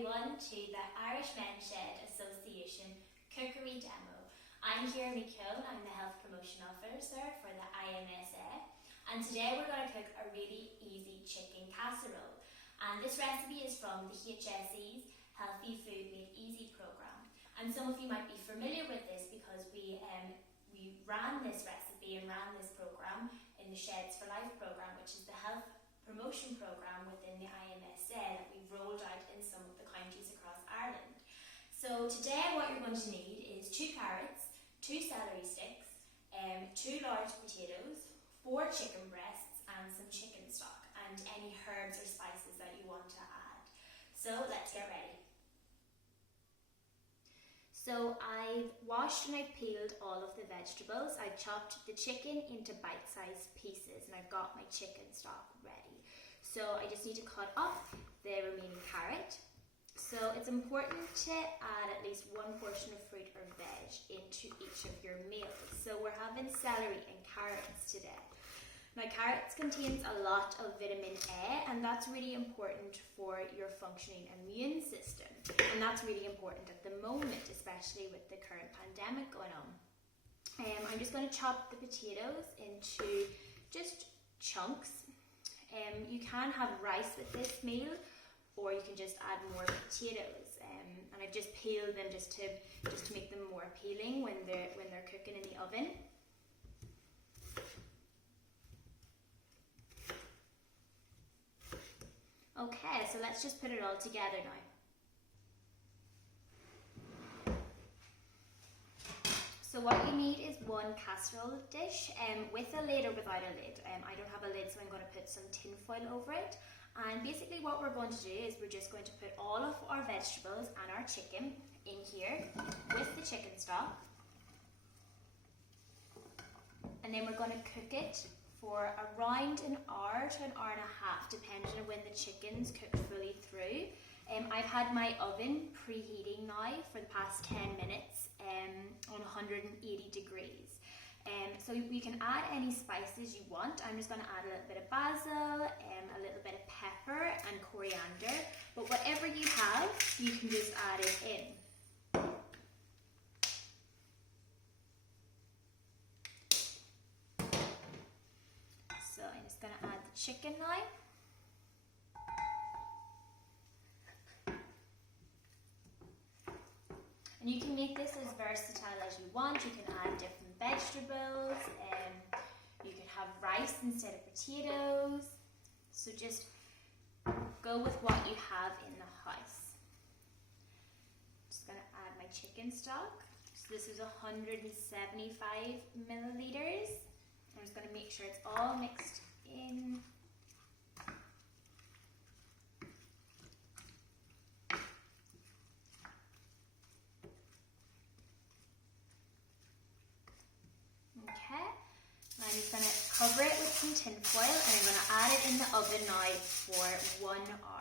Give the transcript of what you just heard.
everyone to the Irish Men's Shed Association Cookery Demo. I'm Ciara McKeown, I'm the Health Promotion Officer for the IMSA, and today we're going to cook a really easy chicken casserole. And this recipe is from the HSE's Healthy Food Made Easy programme. And some of you might be familiar with this because we ran this recipe and ran this programme in the Sheds for Life programme, which is the health promotion programme within the IMSA that we've rolled out in some of the counties across Ireland. So today what you're going to need is 2 carrots, 2 celery sticks, 2 large potatoes, 4 chicken breasts and some chicken stock and any herbs or spices that you want to add. So let's get ready. So I've washed and I've peeled all of the vegetables. I've chopped the chicken into bite-sized pieces and I've got my chicken stock ready. So I just need to cut up the remaining carrot. So it's important to add at least 1 portion of fruit or veg into each of your meals. So we're having celery and carrots today. Now carrots contains a lot of vitamin A, and that's really important for your functioning immune system. And that's really important at the moment, especially with the current pandemic going on. I'm just going to chop the potatoes into just chunks. You can have rice with this meal, or you can just add more potatoes. And I've just peeled them just to make them more appealing when they're cooking in the oven. Okay, so let's just put it all together now. So what you need is 1 casserole dish with a lid or without a lid. I don't have a lid, so I'm going to put some tin foil over it. And basically what we're going to do is we're just going to put all of our vegetables and our chicken in here with the chicken stock. And then we're going to cook it for around an hour to an hour and a half, depending on when the chicken's cooked fully through. I've had my oven preheating now for the past 10 minutes on 180 degrees. So you can add any spices you want. I'm just going to add a little bit of basil, a little bit of pepper and coriander. But whatever you have, you can just add it in. So I'm just going to add the chicken now. And you can make this as versatile as you want. You can add different vegetables, you can have rice instead of potatoes. So just go with what you have in the house. Just going to add my chicken stock. So this is 175 milliliters. I'm just going to make sure it's all mixed in. I'm just going to cover it with some tin foil and I'm going to add it in the oven now for 1 hour.